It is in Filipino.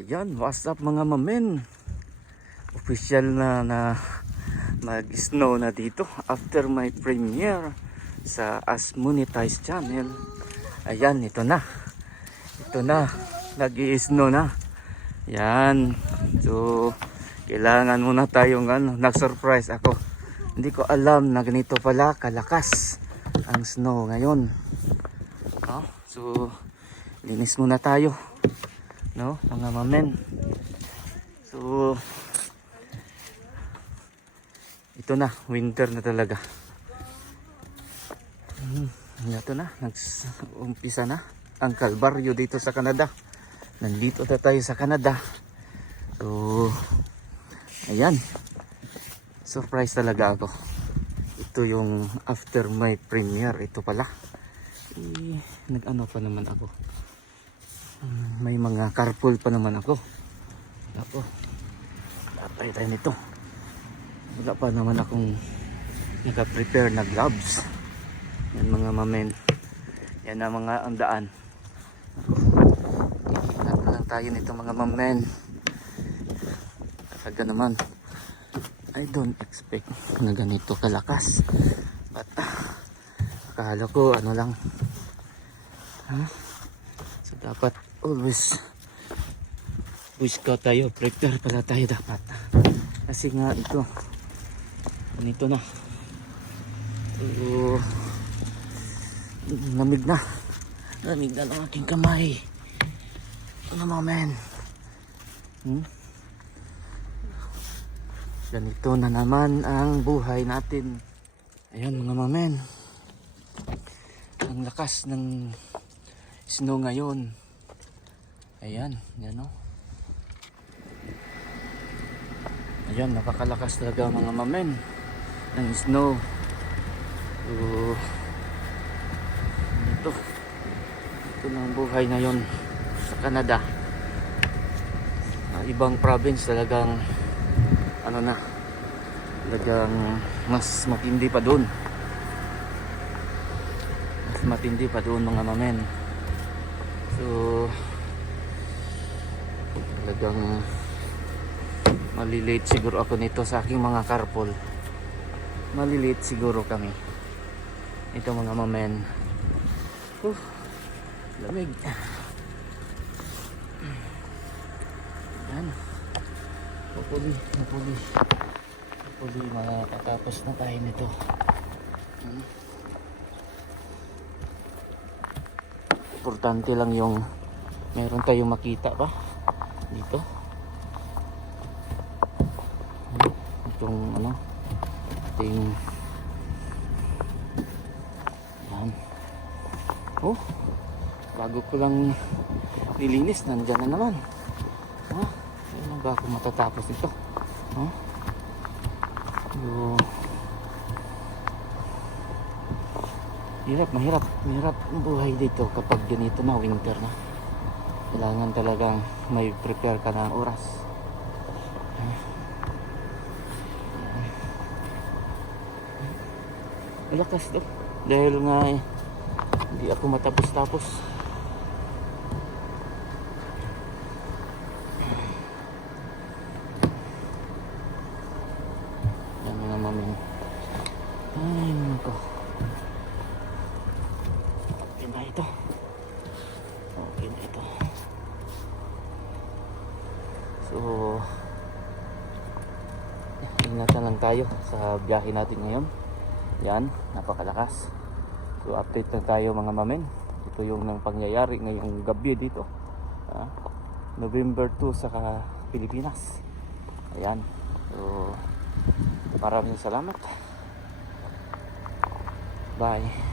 Ayan, what's up mga mamen? Official na mag-snow na dito after my premiere sa As Monetized channel. Ayan, ito na. Ito na, nag-i-snow na. Ayan. So, kailangan muna tayong nag-surprise ako. Hindi ko alam na ganito pala kalakas ang snow ngayon. No? So, linis muna tayo. No, mga mamen. So, ito na, winter na talaga. Ito na, nag-umpisa na ang kalbaryo dito sa Canada. Nandito na tayo sa Canada. So, ayan. Surprise talaga ako. Ito yung after my premiere. Ito pala. Nag-ano pa naman ako. May mga carpool pa naman ako. Tapay tayo nito. Wala pa naman akong naka-prepare na gloves. Yan mga mamen. Yan ang mga andaan. Ingat lang tayo nito mga mamen. Talaga naman, I don't expect na ganito kalakas. But akala ko ano lang. So dapat always wish ko tayo, prepare pala tayo dapat. Kasi nga ito, ganito na. So, lamig na ng aking kamay. Ano mamen? Ganito na naman ang buhay natin. Ayan mga mamen, ang lakas ng snow ngayon. Ayan, yan o. Ayan, napakalakas talaga mga mamen ng snow. So, ito na ang buhay ngayon sa Canada. Ibang province talagang talagang mas matindi pa doon. Mas matindi pa doon mga mamen. So, talagang malilate siguro ako nito sa aking mga carpool. Malilate siguro kami. Ito mga mamen. Lamig. Yan. Hopefully makakatapos na tayo nito. Importante lang yung meron tayong makita pa dito. Itong ating yan. Oh, bago ko lang nilinis, nandyan na naman. Ano ba ako matatapos ito? Mahirap ang buhay dito kapag ganito na, winter na. Kailangan talagang may prepare ka ng oras. Malakas to dahil nga hindi ako matapos-tapos. Yan mga mamin. Ay nako, okay na ito. So, ingatan lang tayo sa biyahe natin ngayon. Yan, napakalakas. So, update na tayo mga mamen. Ito yung nang pangyayari ngayong gabi dito. November 2 sa Pilipinas. Ayan. So, maraming salamat. Bye.